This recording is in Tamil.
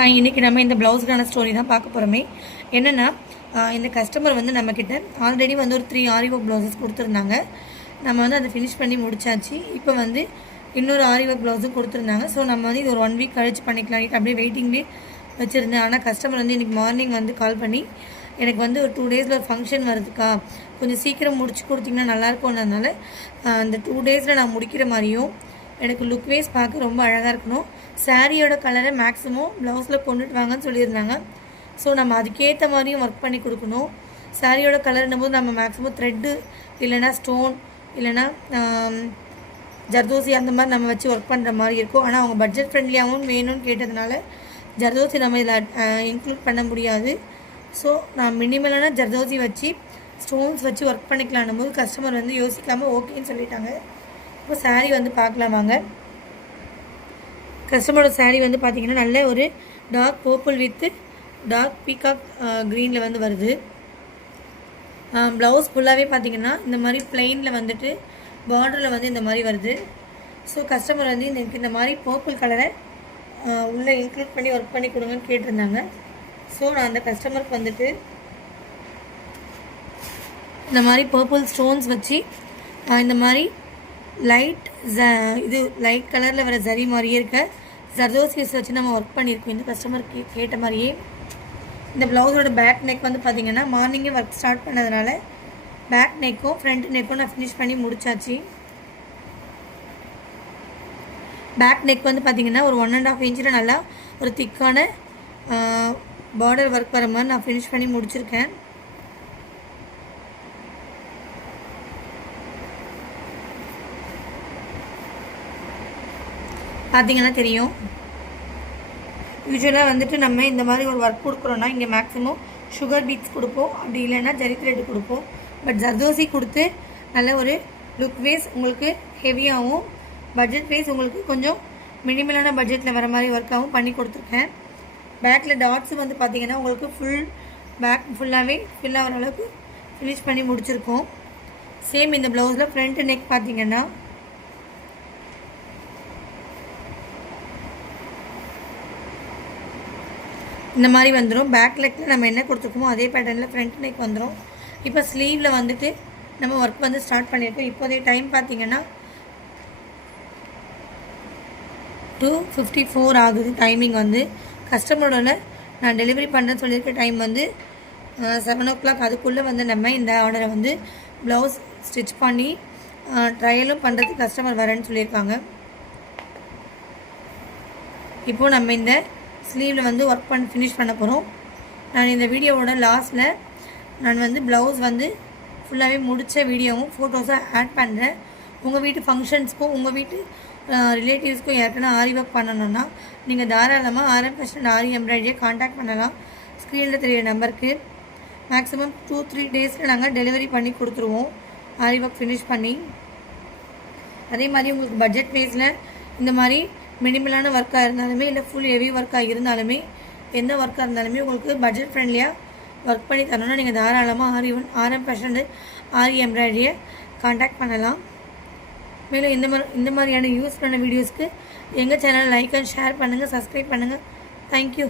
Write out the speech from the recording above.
இன்றைக்கி நம்ம இந்த ப்ளவுஸுக்கான ஸ்டோரி தான் பார்க்க போகிறோமே. என்னென்னா, இந்த கஸ்டமர் வந்து நம்மக்கிட்ட ஆல்ரெடி வந்து ஒரு 3 ஆரி ஒர்க் ப்ளவுசஸ் கொடுத்துருந்தாங்க. நம்ம வந்து அதை ஃபினிஷ் பண்ணி முடிச்சாச்சு. இப்போ வந்து இன்னொரு ஆரி ஒர்க் ப்ளவுஸும் கொடுத்துருந்தாங்க. ஸோ நம்ம வந்து இது ஒரு 1 வீக் கழிச்சு பண்ணிக்கலாம் அப்படியே வெயிட்டிங்லேயே வச்சுருந்தேன். ஆனால் கஸ்டமர் வந்து இன்றைக்கி மார்னிங் வந்து கால் பண்ணி, எனக்கு வந்து ஒரு 2 டேஸில் ஒரு ஃபங்க்ஷன் வருதுக்கா, கொஞ்சம் சீக்கிரம் முடிச்சு கொடுத்தீங்கன்னா நல்லாயிருக்கும்ன்றதுனால அந்த 2 டேஸில் நான் முடிக்கிற மாதிரியும் எனக்கு லுக் வைஸ் பார்க்க ரொம்ப அழகாக இருக்கணும், சாரியோட கலரை மேக்ஸிமம் ப்ளவுஸில் கொண்டுட்டு வாங்கன்னு சொல்லியிருந்தாங்க. ஸோ நம்ம அதுக்கேற்ற மாதிரியும் ஒர்க் பண்ணி கொடுக்கணும். சாரியோட கலர்னும் போது நம்ம மேக்ஸிமம் த்ரெட்டு இல்லைனா ஸ்டோன் இல்லைனா ஜர்தோசி அந்த மாதிரி நம்ம வச்சு ஒர்க் பண்ணுற மாதிரி இருக்கும். ஆனால் அவங்க பட்ஜெட் ஃப்ரெண்ட்லியாகவும் வேணும்னு கேட்டதுனால ஜர்தோசி நம்ம இதில் இன்க்ளூட் பண்ண முடியாது. ஸோ நான் மினிமலான ஜர்தோசி வச்சு ஸ்டோன்ஸ் வச்சு ஒர்க் பண்ணிக்கலான்னும் போது கஸ்டமர் வந்து யோசிக்காமல் ஓகேன்னு சொல்லிட்டாங்க. இப்போ சாரீ வந்து பார்க்கலாம் வாங்க. கஸ்டமரோட சாரீ வந்து பார்த்திங்கன்னா நல்ல ஒரு dark purple with dark peacock க்ரீனில் வந்து வருது. ப்ளவுஸ் ஃபுல்லாகவே பார்த்திங்கன்னா இந்த மாதிரி பிளெயினில் வந்துட்டு பார்டரில் வந்து இந்த மாதிரி வருது. ஸோ கஸ்டமர் வந்து இந்த மாதிரி பர்பிள் கலரை உள்ளே இன்க்ளூட் பண்ணி ஒர்க் பண்ணி கொடுங்கன்னு கேட்டிருந்தாங்க. ஸோ நான் அந்த கஸ்டமருக்கு வந்துட்டு இந்த மாதிரி பர்பிள் ஸ்டோன்ஸ் வச்சு இந்த மாதிரி இது லைட் கலரில் வர ஜரி மாதிரியே இருக்க ஜர்தோசியஸ் வச்சு நம்ம ஒர்க் பண்ணியிருக்கோம் இந்த கஸ்டமருக்கு கேட்ட மாதிரியே. இந்த ப்ளவுஸோட பேக் நெக் வந்து பார்த்திங்கன்னா மார்னிங்கே ஒர்க் ஸ்டார்ட் பண்ணதுனால பேக் நெக்கும் ஃப்ரண்ட் நெக்கும் நான் ஃபினிஷ் பண்ணி முடிச்சாச்சு. பேக் நெக் வந்து பார்த்திங்கன்னா ஒரு 1.5 இன்ச்சில் நல்லா ஒரு திக்கான பார்டர் ஒர்க் வர மாதிரி நான் ஃபினிஷ் பண்ணி முடிச்சிருக்கேன். பார்த்திங்கன்னா தெரியும். யூஸ்வலாக வந்துட்டு நம்ம இந்த மாதிரி ஒரு ஒர்க் கொடுக்குறோன்னா இங்கே மேக்ஸிமம் சுகர் பீட்ஸ் கொடுப்போம், அப்படி இல்லைன்னா ஜரி த்ரெட் கொடுப்போம். பட் ஜர்தோசி கொடுத்து நல்ல ஒரு லுக் வைஸ் உங்களுக்கு ஹெவியாகவும் பட்ஜெட் வைஸ் உங்களுக்கு கொஞ்சம் மினிமலான பட்ஜெட்டில் வர மாதிரி ஒர்க்காகவும் பண்ணி கொடுத்துருக்கேன். பேக்கில் டாட்ஸு வந்து பார்த்திங்கன்னா உங்களுக்கு பேக் ஃபுல்லாகவே ஃபில் ஆகிற அளவுக்கு ஃபினிஷ் பண்ணி முடிச்சிருக்கோம். சேம் இந்த ப்ளவுஸில் ஃப்ரண்ட் நெக் பார்த்திங்கன்னா இந்த மாதிரி வந்துடும். பேக் லெக்கில் நம்ம என்ன கொடுத்துருக்கோமோ அதே பேட்டர்னில் ஃப்ரண்ட் நெக் வந்துடும். இப்போ ஸ்லீவில் வந்துட்டு நம்ம ஒர்க் வந்து ஸ்டார்ட் பண்ணியிருக்கோம். இப்போதைய டைம் பார்த்திங்கன்னா 2:54 ஆகுது. டைமிங் வந்து கஸ்டமரோட நான் டெலிவரி பண்ணுறேன்னு சொல்லியிருக்க டைம் வந்து 7 o'clock. அதுக்குள்ளே வந்து நம்ம இந்த ஆர்டரை வந்து ப்ளவுஸ் ஸ்டிச் பண்ணி ட்ரையலும் பண்ணுறதுக்கு கஸ்டமர் வரேன்னு சொல்லியிருக்காங்க. இப்போது நம்ம இந்த ஸ்லீவில் வந்து ஒர்க் ஃபினிஷ் பண்ண போகிறோம். நான் இந்த வீடியோவோட லாஸ்ட்டில் நான் வந்து ப்ளவுஸ் வந்து ஃபுல்லாகவே முடித்த வீடியோவும் ஃபோட்டோஸாக ஆட் பண்ணுறேன். உங்கள் வீட்டு ஃபங்க்ஷன்ஸ்க்கும் உங்கள் வீட்டு ரிலேட்டிவ்ஸ்க்கும் யாருக்குன்னா ஆரி ஒர்க் பண்ணணுன்னா நீங்கள் தாராளமாக RM Fashion ஆரி எம்ப்ராய்டரியை காண்டாக்ட் பண்ணலாம். ஸ்க்ரீனில் தெரியிற நம்பருக்கு மேக்ஸிமம் 2-3 டேஸில் நாங்கள் டெலிவரி பண்ணி கொடுத்துருவோம் ஆரி ஒர்க் ஃபினிஷ் பண்ணி. அதே மாதிரி உங்களுக்கு பட்ஜெட் வைஸில் இந்த மாதிரி மினிமலான ஒர்க்காக இருந்தாலுமே இல்லை ஃபுல் ஹெவி ஒர்க்காக இருந்தாலுமே எந்த ஒர்க்காக இருந்தாலுமே உங்களுக்கு பட்ஜெட் ஃப்ரெண்ட்லியாக ஒர்க் பண்ணி தரணும்னா நீங்கள் தாராளமாக RM Fashion ஆரி எம்ப்ராய்டரியை காண்டாக்ட் பண்ணலாம். மேலும் இந்த மாதிரியான யூஸ் பண்ண வீடியோஸ்க்கு எங்கள் சேனல் லைக் அண்ட் ஷேர் பண்ணுங்கள், சப்ஸ்கிரைப் பண்ணுங்கள். தேங்க்யூ.